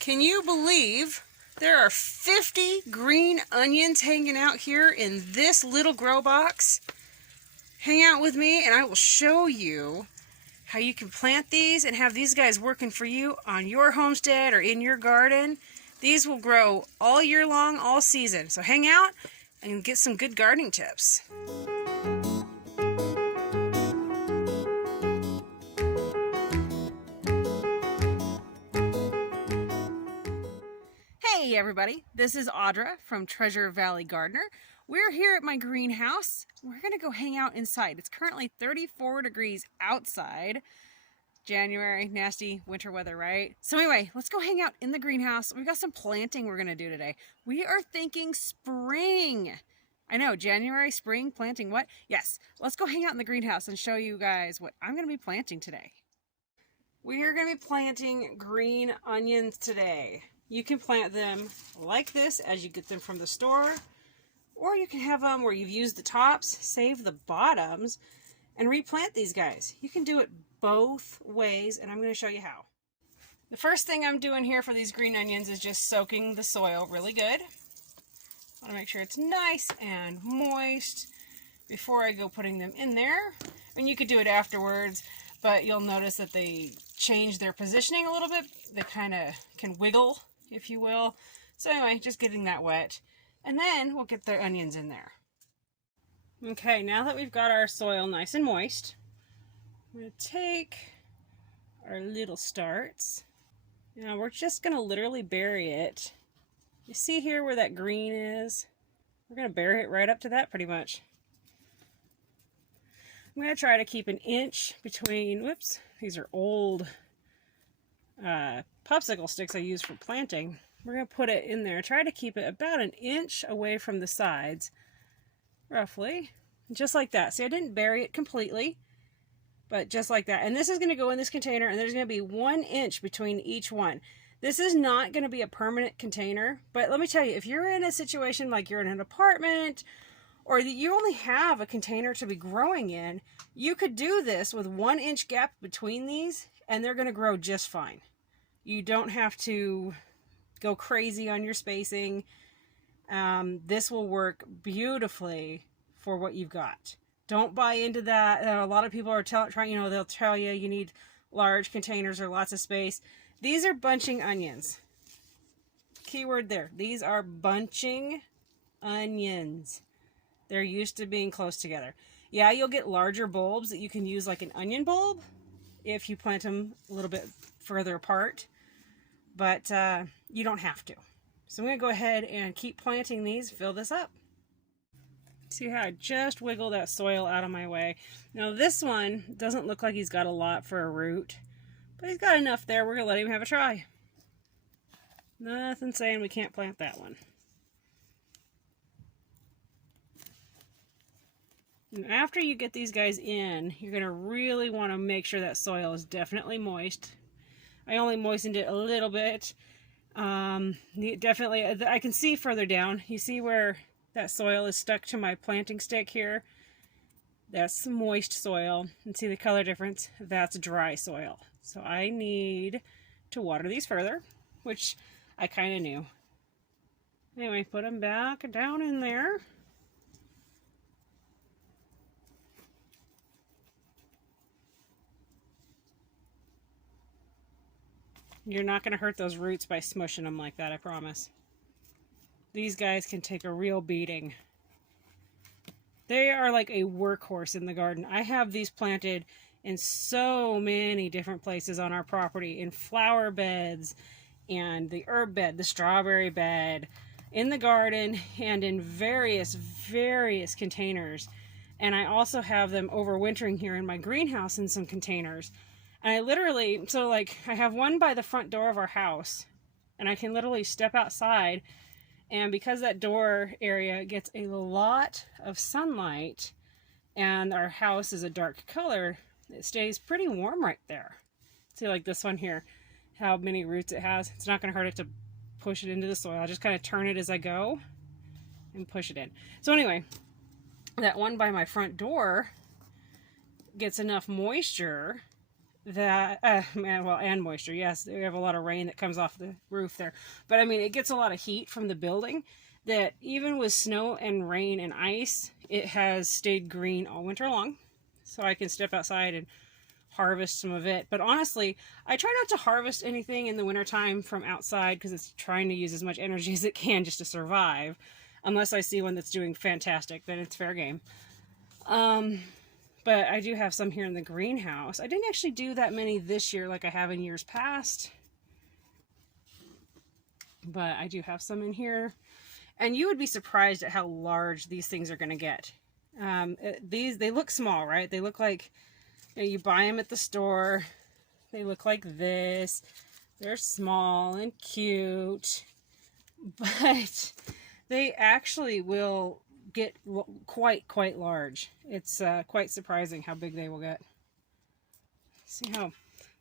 Can you believe there are 50 green onions hanging out here in this little grow box? Hang out with me and I will show you how you can plant these and have these guys working for you on your homestead or in your garden. These will grow all year long, all season. So hang out and get some good gardening tips. Hey everybody, this is Audra from Treasure Valley Gardener. We're here at my greenhouse. We're gonna go hang out inside. It's currently 34 degrees outside. January, nasty winter weather, right? So anyway, let's go hang out in the greenhouse. We've got some planting we're gonna do today. We are thinking spring. I know, January, spring, planting what? Yes, let's go hang out in the greenhouse and show you guys what I'm gonna be planting today. We are gonna be planting green onions today. You can plant them like this as you get them from the store, or you can have them where you've used the tops, save the bottoms, and replant these guys. You can do it both ways, and I'm going to show you how. The first thing I'm doing here for these green onions is just soaking the soil really good. I want to make sure it's nice and moist before I go putting them in there. And you could do it afterwards, but you'll notice that they change their positioning a little bit. They kind of can wiggle, if you will. So anyway, just getting that wet. And then we'll get the onions in there. Okay, now that we've got our soil nice and moist, I'm going to take our little starts. Now we're just going to literally bury it. You see here where that green is? We're going to bury it right up to that pretty much. I'm going to try to keep an inch between, whoops, these are old popsicle sticks I use for planting. We're going to put it in there. Try to keep it about an inch away from the sides, roughly. Just like that. See, I didn't bury it completely, but just like that. And this is going to go in this container, and there's going to be 1 inch between each one. This is not going to be a permanent container, but let me tell you, if you're in a situation like you're in an apartment, or you only have a container to be growing in, you could do this with 1 inch gap between these, and they're going to grow just fine. You don't have to go crazy on your spacing. This will work beautifully for what you've got. Don't buy into that. A lot of people are trying, they'll tell you you need large containers or lots of space. These are bunching onions. Keyword there. These are bunching onions. They're used to being close together. Yeah, you'll get larger bulbs that you can use like an onion bulb if you plant them a little bit further apart, but you don't have to. So I'm going to go ahead and keep planting these, fill this up. See how I just wiggle that soil out of my way. Now this one doesn't look like he's got a lot for a root, but he's got enough there. We're going to let him have a try. Nothing saying we can't plant that one. And after you get these guys in, you're going to really want to make sure that soil is definitely moist. I only moistened it a little bit. Definitely, I can see further down. You see where that soil is stuck to my planting stick here? That's moist soil. And see the color difference? That's dry soil. So I need to water these further, which I kind of knew. Anyway, put them back down in there. You're not going to hurt those roots by smushing them like that, I promise. These guys can take a real beating. They are like a workhorse in the garden. I have these planted in so many different places on our property. In flower beds, and the herb bed, the strawberry bed, in the garden, and in various containers. And I also have them overwintering here in my greenhouse in some containers. And I literally, so like I have one by the front door of our house, and I can literally step outside, and because that door area gets a lot of sunlight and our house is a dark color, it stays pretty warm right there. See, like this one here, how many roots it has. It's not going to hurt it to push it into the soil. I'll just kind of turn it as I go and push it in. So anyway, that one by my front door gets enough moisture that, well, and moisture. Yes, we have a lot of rain that comes off the roof there. But I mean, it gets a lot of heat from the building that even with snow and rain and ice, it has stayed green all winter long. So I can step outside and harvest some of it. But honestly, I try not to harvest anything in the wintertime from outside because it's trying to use as much energy as it can just to survive. Unless I see one that's doing fantastic, then it's fair game. But I do have some here in the greenhouse. I didn't actually do that many this year like I have in years past. But I do have some in here. And you would be surprised at how large these things are going to get. They look small, right? They look like, you know, you buy them at the store. They look like this. They're small and cute. But they actually will get quite large. It's quite surprising how big they will get. See how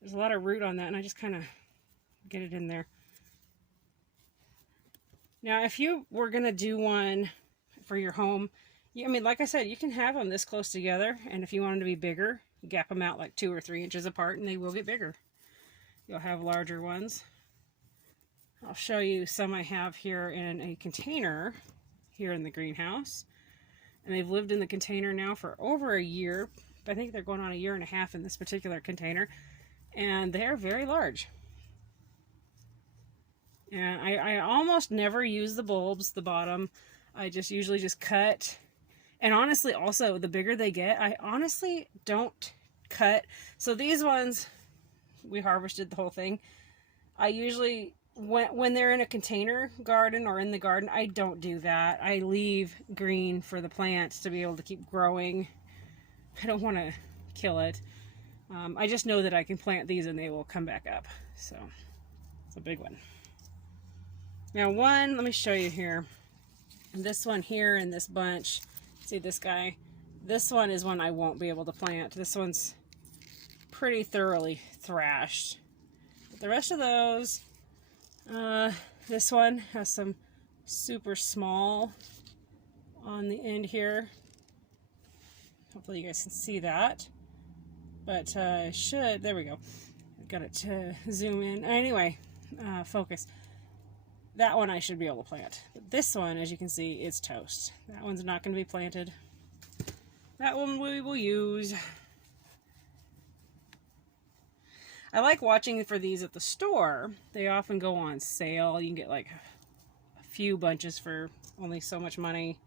there's a lot of root on that, and I just kind of get it in there. Now, if you were gonna do one for your home, I mean, like I said, you can have them this close together, and if you want them to be bigger, you gap them out like 2 or 3 inches apart, and they will get bigger. You'll have larger ones. I'll show you some I have here in a container here in the greenhouse, and they've lived in the container now for over a year. I think they're going on 1.5 years in this particular container, and they're very large. And I almost never use the bulbs, the bottom. I just usually just cut. And honestly, also, the bigger they get, I honestly don't cut. So these ones, we harvested the whole thing. I usually, when they're in a container garden or in the garden, I don't do that. I leave green for the plants to be able to keep growing. I don't want to kill it. I just know that I can plant these and they will come back up. So it's a big one. Now let me show you here. This one here in this bunch, see this guy? This one is one I won't be able to plant. This one's pretty thoroughly thrashed. But the rest of those, this one has some super small on the end here. Hopefully you guys can see that. But there we go. I've got it to zoom in. Anyway, focus. That one I should be able to plant. But this one, as you can see, is toast. That one's not going to be planted. That one we will use. I like watching for these at the store. They often go on sale. You can get like a few bunches for only so much money.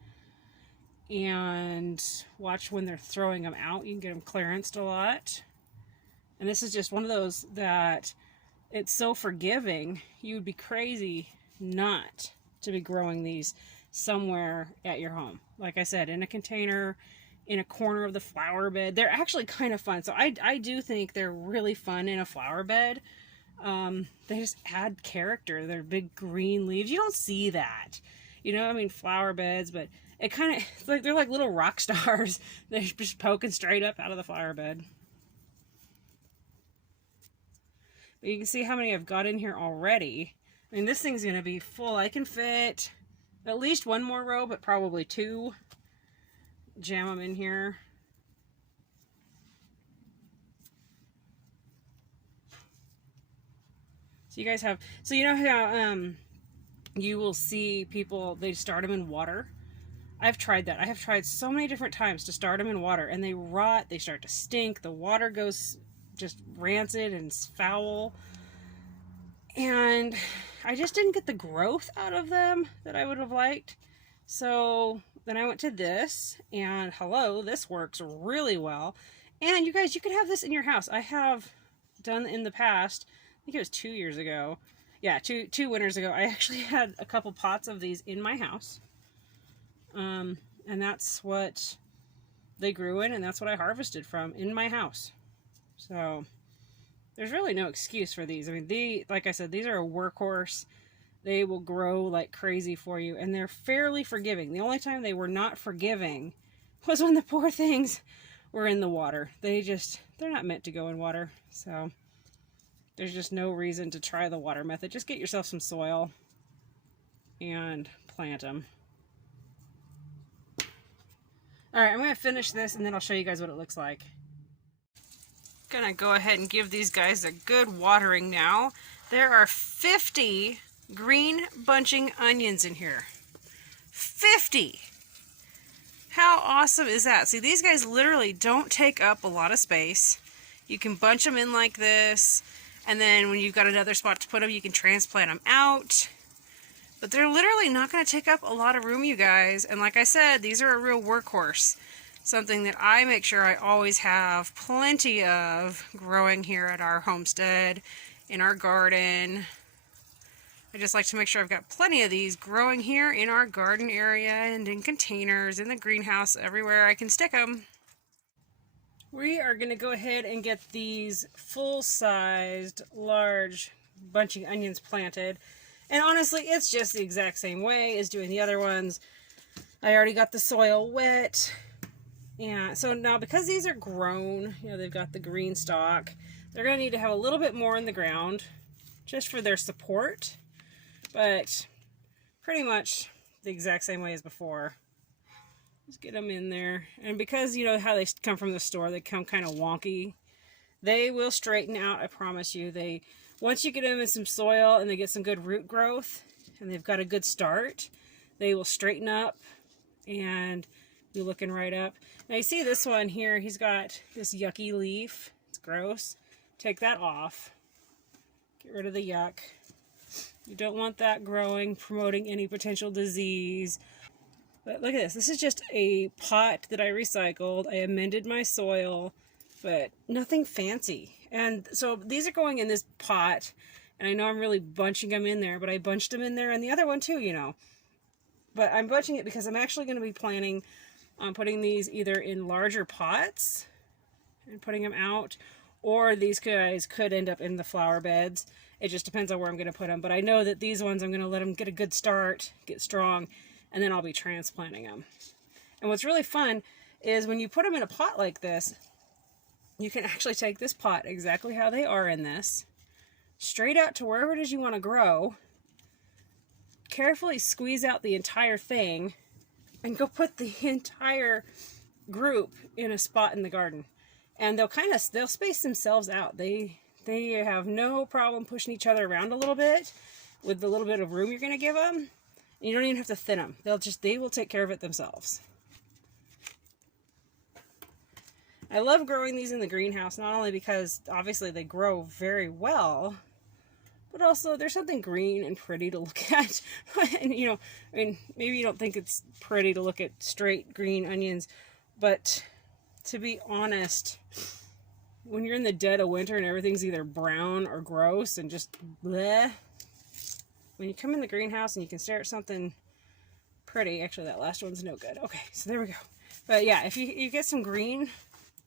And watch when they're throwing them out. You can get them clearanced a lot. And this is just one of those that it's so forgiving. You would be crazy not to be growing these somewhere at your home. Like I said, in a container, in a corner of the flower bed. They're actually kind of fun. So I do think they're really fun in a flower bed. They just add character. They're big green leaves. You don't see that. You know, I mean, flower beds, but it kind of, it's like they're like little rock stars. They're just poking straight up out of the flower bed. But you can see how many I've got in here already. I mean, this thing's going to be full. I can fit at least one more row, but probably 2. Jam them in here. So you guys have, so you know how you will see people, they start them in water. I've tried that. I have tried so many different times to start them in water, and they rot, they start to stink, the water goes just rancid and foul. And I just didn't get the growth out of them that I would have liked. So then I went to this, and hello, this works really well. And you guys, you can have this in your house. I have done in the past, I think it was 2 years ago. Yeah, two winters ago, I actually had a couple pots of these in my house. And that's what they grew in, and that's what I harvested from in my house. So there's really no excuse for these. I mean, like I said, these are a workhorse. They will grow like crazy for you, and they're fairly forgiving. The only time they were not forgiving was when the poor things were in the water. They're not meant to go in water. So there's just no reason to try the water method. Just get yourself some soil and plant them. All right, I'm going to finish this, and then I'll show you guys what it looks like. Gonna go ahead and give these guys a good watering now. There are 50 green bunching onions in here. 50! How awesome is that? See, these guys literally don't take up a lot of space. You can bunch them in like this, and then when you've got another spot to put them, you can transplant them out. But they're literally not going to take up a lot of room, you guys. And like I said, these are a real workhorse. Something that I make sure I always have plenty of growing here at our homestead, in our garden. I just like to make sure I've got plenty of these growing here in our garden area and in containers, in the greenhouse, everywhere I can stick them. We are going to go ahead and get these full-sized, large bunching onions planted. And honestly, it's just the exact same way as doing the other ones. I already got the soil wet. Yeah, so now because these are grown, you know, they've got the green stalk, they're going to need to have a little bit more in the ground just for their support. But pretty much the exact same way as before. Just get them in there. And because you know how they come from the store, they come kind of wonky. They will straighten out, I promise you. Once you get them in some soil and they get some good root growth and they've got a good start, they will straighten up and be looking right up. Now you see this one here, he's got this yucky leaf. It's gross. Take that off. Get rid of the yuck. You don't want that growing, promoting any potential disease. But look at this. This is just a pot that I recycled. I amended my soil, but nothing fancy. And so these are going in this pot, and I know I'm really bunching them in there, but I bunched them in there and the other one too, you know. But I'm bunching it because I'm actually going to be planning on putting these either in larger pots and putting them out, or these guys could end up in the flower beds. It just depends on where I'm going to put them. But I know that these ones I'm going to let them get a good start, get strong, and then I'll be transplanting them. And what's really fun is when you put them in a pot like this, you can actually take this pot exactly how they are in this, straight out to wherever it is you want to grow, carefully squeeze out the entire thing, and go put the entire group in a spot in the garden. And they'll space themselves out. They have no problem pushing each other around a little bit with the little bit of room you're going to give them. You don't even have to thin them. They will take care of it themselves. I love growing these in the greenhouse, not only because obviously they grow very well, but also there's something green and pretty to look at. And you know, I mean, maybe you don't think it's pretty to look at straight green onions, but to be honest, when you're in the dead of winter and everything's either brown or gross and just bleh, when you come in the greenhouse and you can stare at something pretty, actually that last one's no good. Okay, so there we go. But yeah, if you get some green,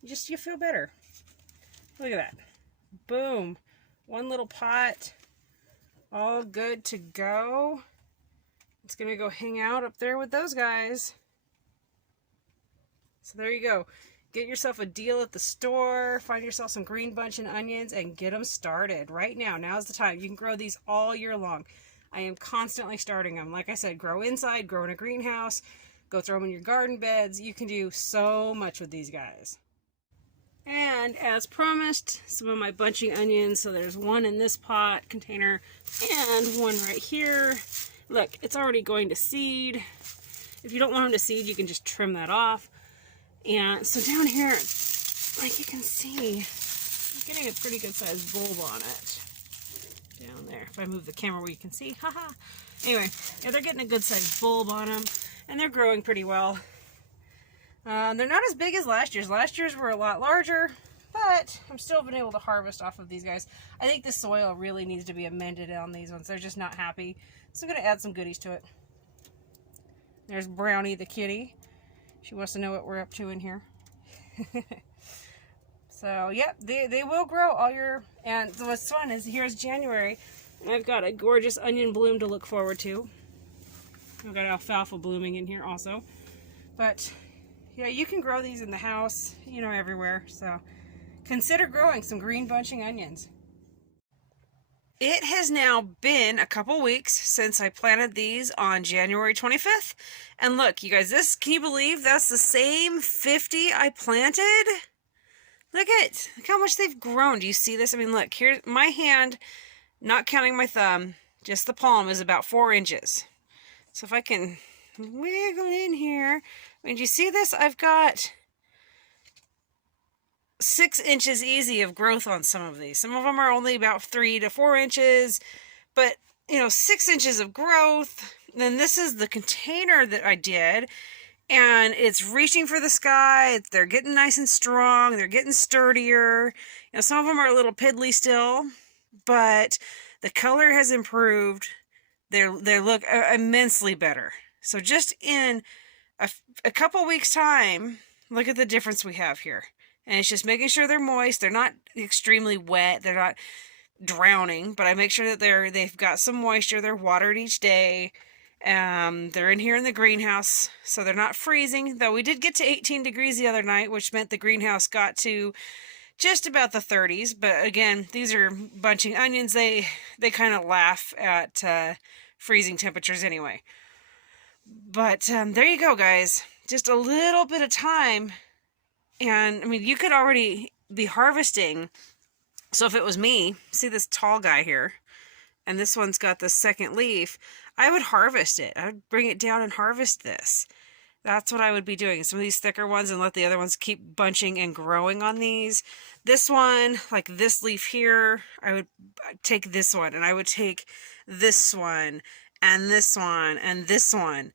you feel better. Look at that. Boom. One little pot, all good to go. It's gonna go hang out up there with those guys. So there you go. Get yourself a deal at the store, find yourself some green bunching onions, and get them started right now. Now's the time. You can grow these all year long. I am constantly starting them. Like I said, grow inside, grow in a greenhouse, go throw them in your garden beds. You can do so much with these guys. And as promised, some of my bunching onions. So there's one in this pot container and one right here. Look, it's already going to seed. If you don't want them to seed, you can just trim that off. And so down here, like you can see, I'm getting a pretty good sized bulb on it. Down there. If I move the camera where you can see, haha. Anyway, yeah, they're getting a good sized bulb on them, and they're growing pretty well. They're not as big as last year's. Last year's were a lot larger, but I'm still been able to harvest off of these guys. I think the soil really needs to be amended on these ones. They're just not happy. So I'm going to add some goodies to it. There's Brownie the kitty. She wants to know what we're up to in here. So, yep, they will grow all year. And so what's fun is here's January. And I've got a gorgeous onion bloom to look forward to. I've got alfalfa blooming in here also. But yeah, you can grow these in the house, you know, everywhere. So consider growing some green bunching onions. It has now been a couple weeks since I planted these on January 25th. And look, you guys, can you believe that's the same 50 I planted? Look how much they've grown. Do you see this? I mean, look, here's my hand, not counting my thumb, just the palm is about 4 inches. So if I can wiggle in here, I mean, do you see this? I've got 6 inches easy of growth on some of these. Some of them are only about 3 to 4 inches, but 6 inches of growth. Then this is the container that I did, and it's reaching for the sky. They're getting nice and strong. They're getting sturdier. Some of them are a little piddly still, but the color has improved. They look immensely better. So just in a couple weeks time, look at the difference we have here. And it's just making sure they're moist. They're not extremely wet. They're not drowning, but I make sure that they've got some moisture. They're watered each day. They're in here in the greenhouse, so they're not freezing, though we did get to 18 degrees the other night, which meant the greenhouse got to just about the 30s. But again, these are bunching onions. They kind of laugh at freezing temperatures anyway. But there you go, guys. Just a little bit of time, and I mean, you could already be harvesting. So if it was me, see this tall guy here, and this one's got the second leaf, I would harvest it. I would bring it down and harvest this. That's what I would be doing. Some of these thicker ones, and let the other ones keep bunching and growing on these. This one, like this leaf here, I would take this one, and I would take this one, and this one, and this one,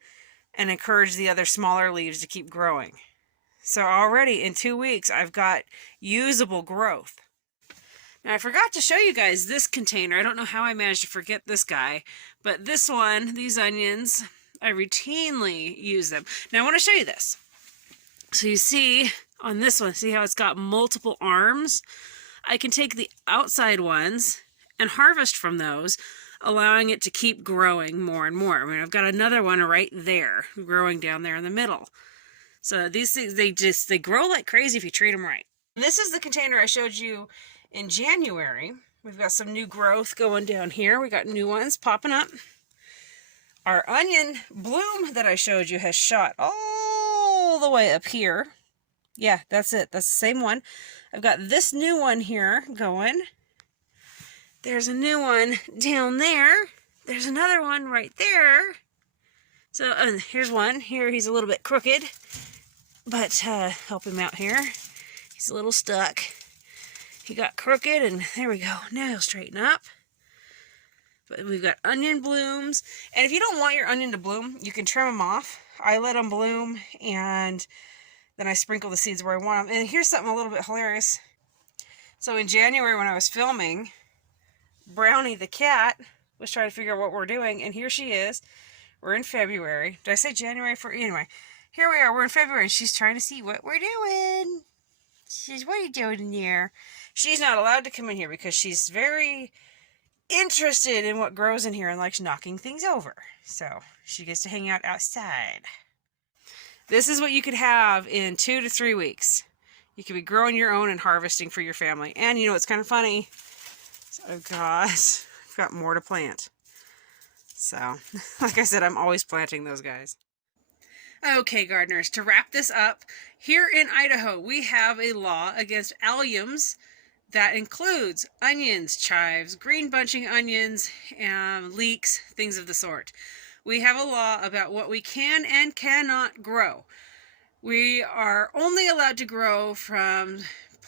and encourage the other smaller leaves to keep growing. So already in 2 weeks, I've got usable growth. Now, I forgot to show you guys this container. I don't know how I managed to forget this guy, but this one, these onions, I routinely use them. Now, I want to show you this. So you see on this one, see how it's got multiple arms? I can take the outside ones and harvest from those, allowing it to keep growing more and more. I mean, I've got another one right there, growing down there in the middle. So these things, they grow like crazy if you treat them right. And this is the container I showed you in January. We've got some new growth going down here. We got new ones popping up. Our onion bloom that I showed you has shot all the way up here. Yeah, that's it. That's the same one. I've got this new one here going. There's a new one down there. There's another one right there. So here's one. Here he's a little bit crooked, but help him out here. He's a little stuck. He got crooked, and there we go. Now he'll straighten up. But we've got onion blooms. And if you don't want your onion to bloom, you can trim them off. I let them bloom, and then I sprinkle the seeds where I want them. And here's something a little bit hilarious. So in January when I was filming, Brownie the cat was trying to figure out what we're doing, and here she is. We're in February. Did I say January? Anyway, here we are. We're in February, and she's trying to see what we're doing. She's, what are you doing in here? She's not allowed to come in here because she's very interested in what grows in here and likes knocking things over. So she gets to hang out outside. This is what you could have in 2 to 3 weeks. You could be growing your own and harvesting for your family. And it's kind of funny. So I've got more to plant. So, like I said, I'm always planting those guys. Okay, gardeners, to wrap this up, here in Idaho, we have a law against alliums that includes onions, chives, green bunching onions, leeks, things of the sort. We have a law about what we can and cannot grow. We are only allowed to grow from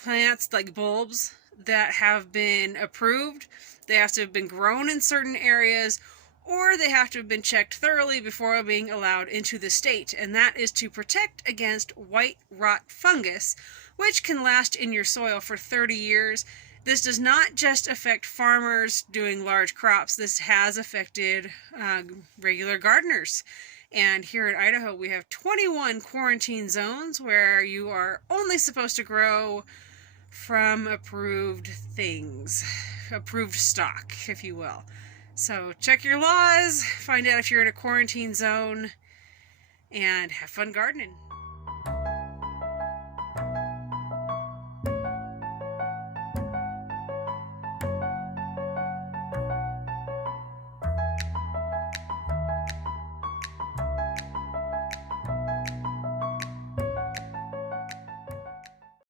plants like bulbs that have been approved. They have to have been grown in certain areas, or they have to have been checked thoroughly before being allowed into the state, and that is to protect against white rot fungus, which can last in your soil for 30 years. This does not just affect farmers doing large crops. This has affected regular gardeners. And here in Idaho, we have 21 quarantine zones where you are only supposed to grow from approved things, approved stock, if you will. So check your laws, find out if you're in a quarantine zone, and have fun gardening.